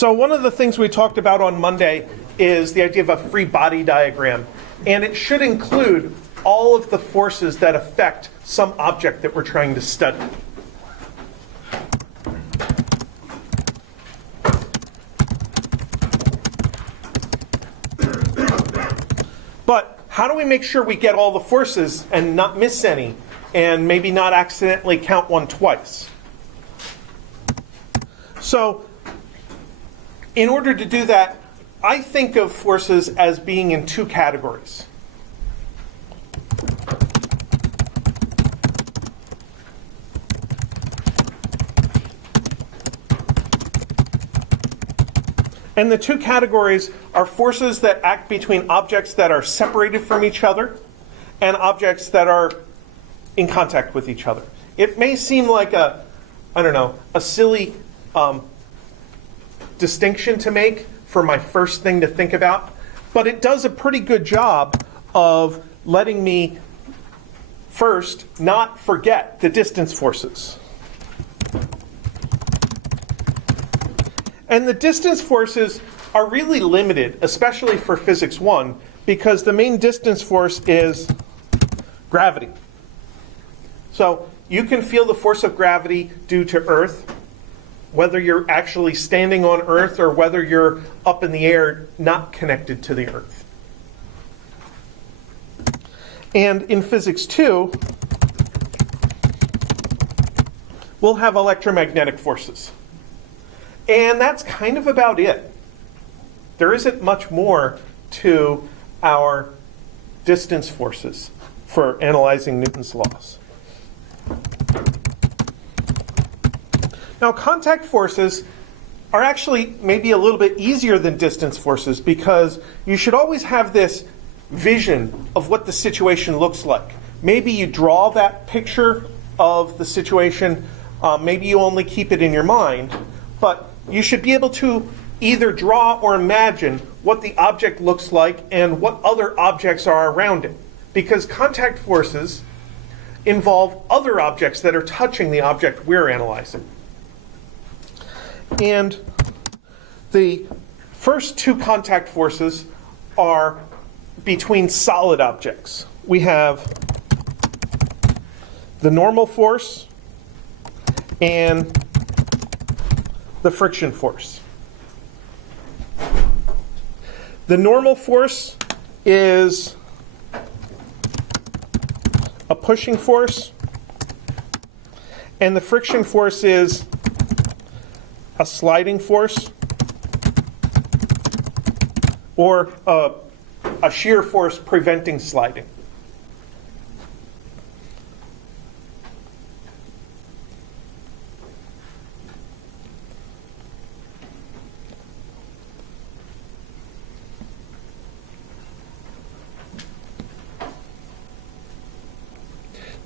So one of the things we talked about on Monday is the idea of a free body diagram. And it should include all of the forces that affect some object that we're trying to study. But how do we make sure we get all the forces and not miss any, and maybe not accidentally count one twice? So in order to do that, I think of forces as being in two categories. And the two categories are forces that act between objects that are separated from each other and objects that are in contact with each other. It may seem like a silly distinction to make for my first thing to think about, but it does a pretty good job of letting me first not forget the distance forces. And the distance forces are really limited, especially for physics 1, because the main distance force is gravity. So you can feel the force of gravity due to Earth, whether you're actually standing on Earth or whether you're up in the air not connected to the Earth. And in physics 2, we'll have electromagnetic forces. And that's kind of about it. There isn't much more to our distance forces for analyzing Newton's laws. Now, contact forces are actually maybe a little bit easier than distance forces because you should always have this vision of what the situation looks like. Maybe you draw that picture of the situation. Maybe you only keep it in your mind. But you should be able to either draw or imagine what the object looks like and what other objects are around it. Because contact forces involve other objects that are touching the object we're analyzing. And the first two contact forces are between solid objects. We have the normal force and the friction force. The normal force is a pushing force, and the friction force is a sliding force, or a shear force preventing sliding.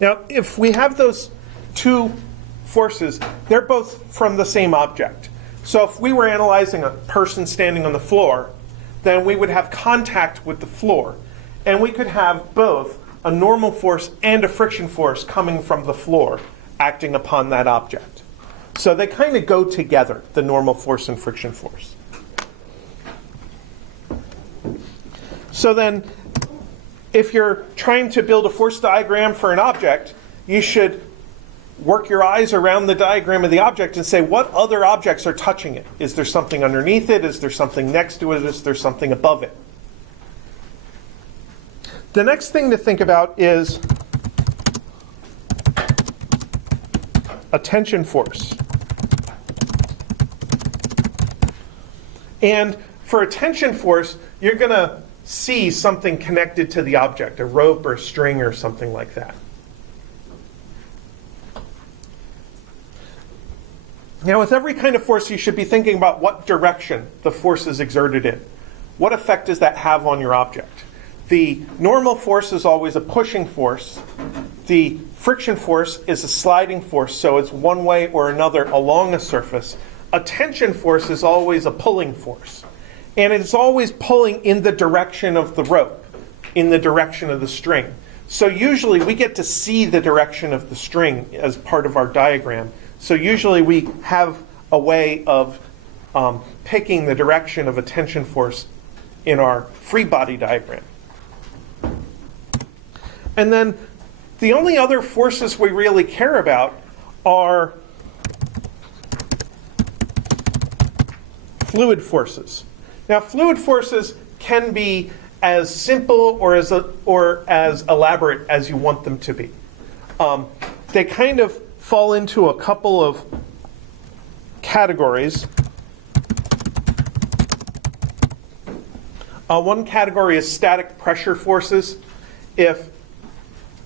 Now, if we have those two forces, they're both from the same object. So if we were analyzing a person standing on the floor, then we would have contact with the floor. And we could have both a normal force and a friction force coming from the floor acting upon that object. So they kind of go together, the normal force and friction force. So then, if you're trying to build a force diagram for an object, you should work your eyes around the diagram of the object and say, what other objects are touching it? Is there something underneath it? Is there something next to it? Is there something above it? The next thing to think about is a tension force. And for a tension force, you're going to see something connected to the object, a rope or a string or something like that. Now, with every kind of force, you should be thinking about what direction the force is exerted in. What effect does that have on your object? The normal force is always a pushing force. The friction force is a sliding force, so it's one way or another along a surface. A tension force is always a pulling force. And it's always pulling in the direction of the rope, in the direction of the string. So usually we get to see the direction of the string as part of our diagram. So usually we have a way of picking the direction of a tension force in our free body diagram. And then the only other forces we really care about are fluid forces. Now, fluid forces can be as simple or as elaborate as you want them to be. They kind of fall into a couple of categories. One category is static pressure forces. If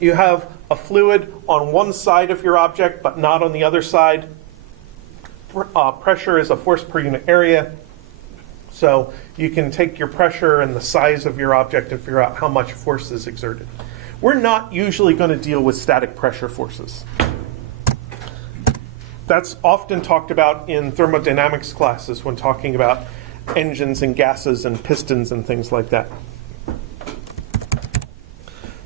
you have a fluid on one side of your object but not on the other side, pressure is a force per unit area. So you can take your pressure and the size of your object and figure out how much force is exerted. We're not usually going to deal with static pressure forces. That's often talked about in thermodynamics classes when talking about engines and gases and pistons and things like that.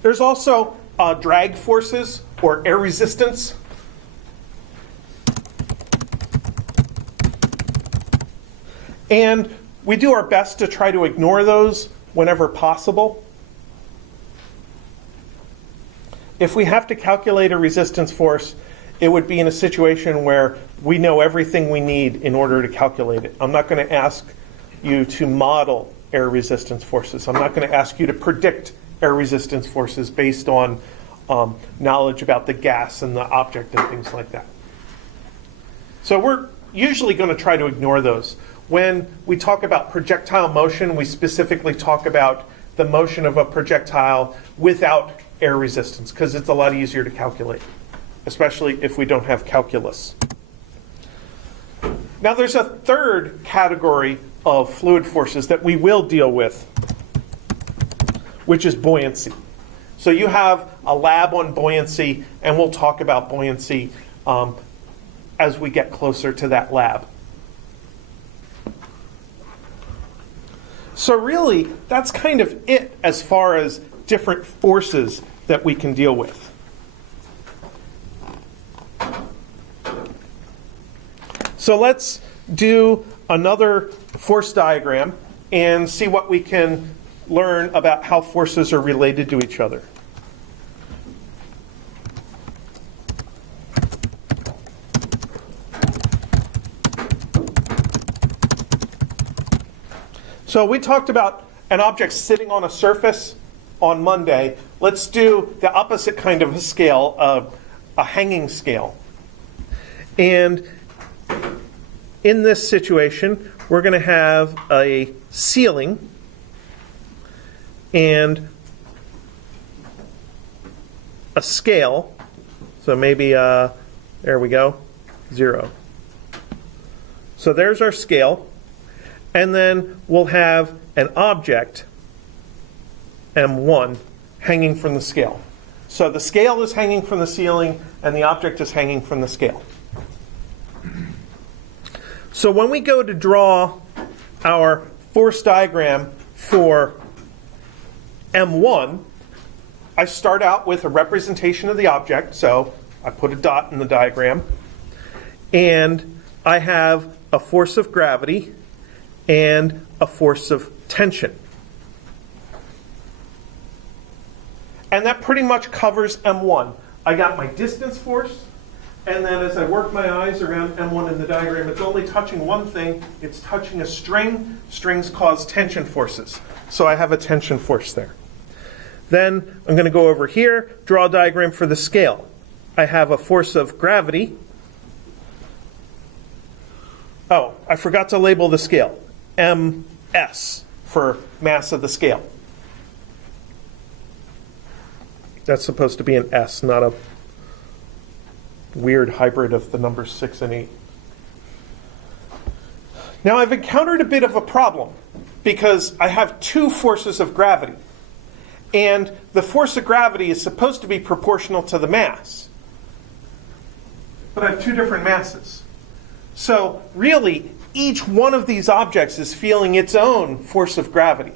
There's also drag forces or air resistance. And we do our best to try to ignore those whenever possible. If we have to calculate a resistance force, it would be in a situation where we know everything we need in order to calculate it. I'm not going to ask you to model air resistance forces. I'm not going to ask you to predict air resistance forces based on knowledge about the gas and the object and things like that. So we're usually going to try to ignore those. When we talk about projectile motion, we specifically talk about the motion of a projectile without air resistance because it's a lot easier to calculate, especially if we don't have calculus. Now there's a third category of fluid forces that we will deal with, which is buoyancy. So you have a lab on buoyancy, and we'll talk about buoyancy as we get closer to that lab. So really, that's kind of it as far as different forces that we can deal with. So let's do another force diagram and see what we can learn about how forces are related to each other. So we talked about an object sitting on a surface on Monday. Let's do the opposite kind of a scale, a hanging scale. And in this situation, we're going to have a ceiling and a scale. So maybe, there we go, 0. So there's our scale. And then we'll have an object, M1, hanging from the scale. So the scale is hanging from the ceiling, and the object is hanging from the scale. So when we go to draw our force diagram for M1, I start out with a representation of the object. So I put a dot in the diagram. And I have a force of gravity and a force of tension. And that pretty much covers M1. I got my distance force, and then as I work my eyes around M1 in the diagram, it's only touching one thing. It's touching a string. Strings cause tension forces. So I have a tension force there. Then I'm going to go over here, draw a diagram for the scale. I have a force of gravity. Oh, I forgot to label the scale. MS for mass of the scale. That's supposed to be an S, not a weird hybrid of the numbers 6 and 8. Now I've encountered a bit of a problem because I have two forces of gravity. And the force of gravity is supposed to be proportional to the mass. But I have two different masses. So really, each one of these objects is feeling its own force of gravity.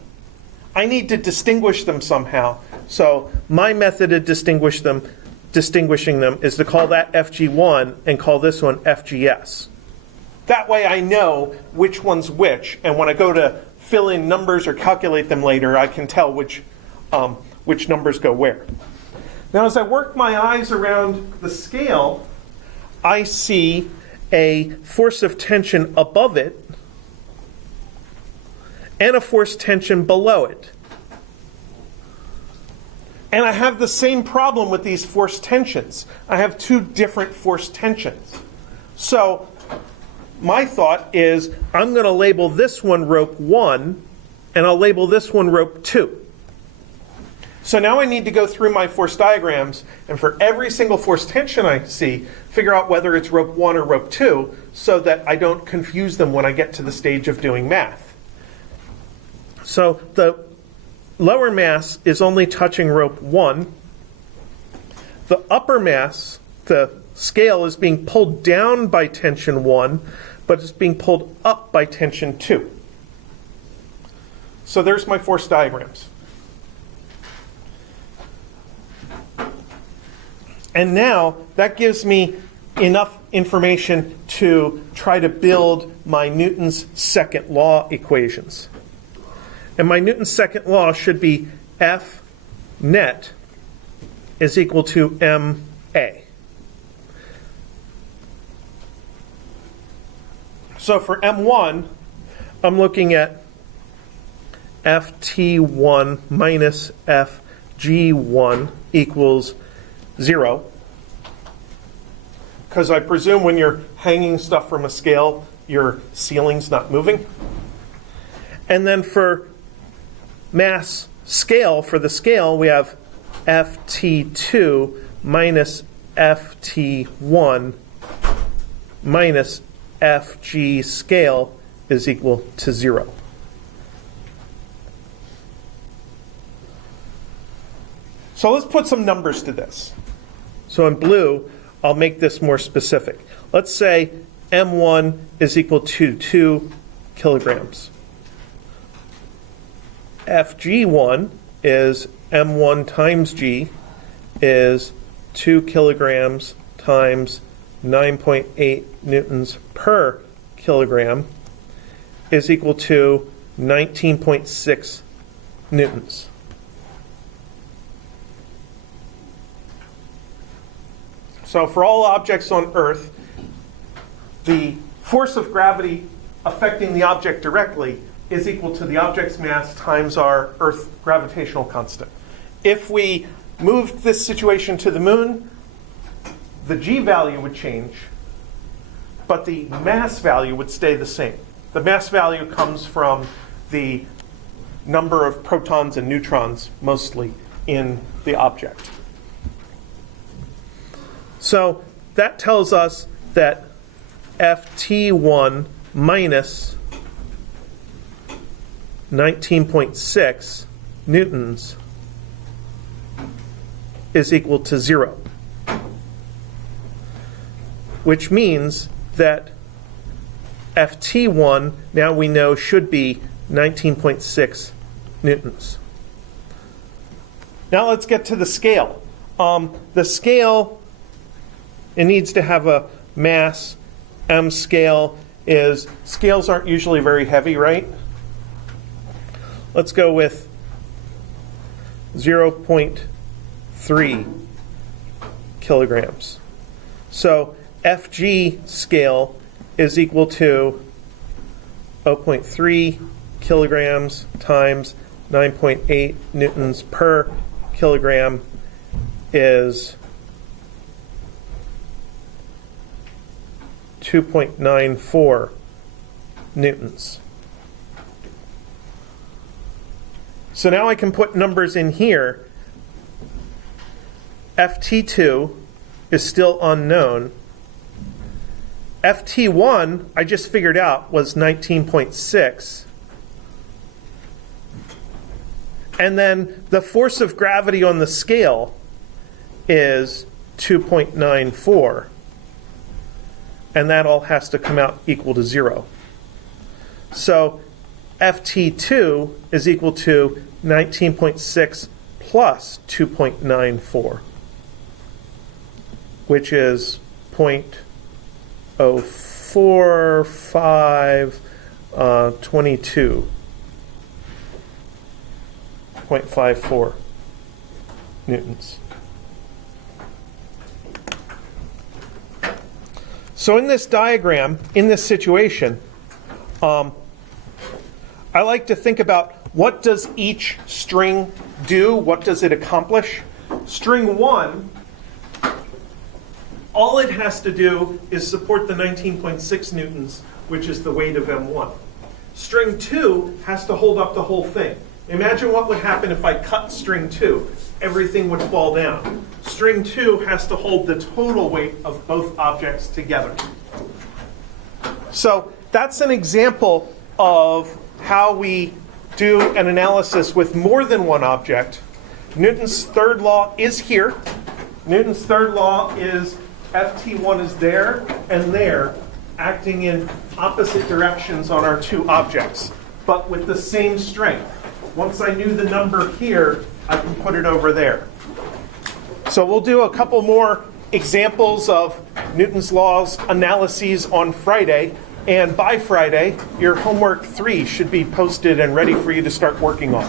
I need to distinguish them somehow. So my method of distinguishing them is to call that FG1 and call this one FGS. That way I know which one's which, and when I go to fill in numbers or calculate them later, I can tell which numbers go where. Now, as I work my eyes around the scale, I see a force of tension above it and a force tension below it. And I have the same problem with these force tensions. I have two different force tensions. So my thought is I'm going to label this one rope 1, and I'll label this one rope 2. So now I need to go through my force diagrams, and for every single force tension I see, figure out whether it's rope 1 or rope 2, so that I don't confuse them when I get to the stage of doing math. So the lower mass is only touching rope 1. The upper mass, the scale, is being pulled down by tension 1, but it's being pulled up by tension 2. So there's my force diagrams. And now that gives me enough information to try to build my Newton's second law equations. And my Newton's second law should be F net is equal to ma. So for m1, I'm looking at ft1 minus fg1 equals 0. Because I presume when you're hanging stuff from a scale, your ceiling's not moving. And then for mass scale, for the scale, we have ft2 minus ft1 minus fg scale is equal to 0. So let's put some numbers to this. So in blue, I'll make this more specific. Let's say m1 is equal to 2 kilograms. Fg1 is m1 times g is 2 kilograms times 9.8 newtons per kilogram is equal to 19.6 newtons. So for all objects on Earth, the force of gravity affecting the object directly is equal to the object's mass times our Earth gravitational constant. If we moved this situation to the moon, the g value would change, but the mass value would stay the same. The mass value comes from the number of protons and neutrons, mostly, in the object. So that tells us that ft1 minus 19.6 newtons is equal to 0. Which means that ft1, now we know, should be 19.6 newtons. Now let's get to the scale. The scale, it needs to have a mass. M scale is, scales aren't usually very heavy, right? Let's go with 0.3 kilograms. So Fg scale is equal to 0.3 kilograms times 9.8 newtons per kilogram is 2.94 newtons. So now I can put numbers in here. Ft2 is still unknown. Ft1, I just figured out, was 19.6. And then the force of gravity on the scale is 2.94. And that all has to come out equal to 0. So Ft2 is equal to 19.6 plus 2.94, which is 0.04. 4, 5, 22.54 newtons. So in this diagram, in this situation, I like to think about what does each string do? What does it accomplish? String 1, all it has to do is support the 19.6 newtons, which is the weight of M1. String 2 has to hold up the whole thing. Imagine what would happen if I cut string 2. Everything would fall down. String 2 has to hold the total weight of both objects together. So that's an example of how we do an analysis with more than one object. Newton's third law is here. Newton's third law is Ft1 is there and there, acting in opposite directions on our two objects, but with the same strength. Once I knew the number here, I can put it over there. So we'll do a couple more examples of Newton's laws analyses on Friday. And by Friday, your homework 3 should be posted and ready for you to start working on.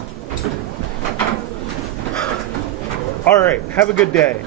All right, have a good day.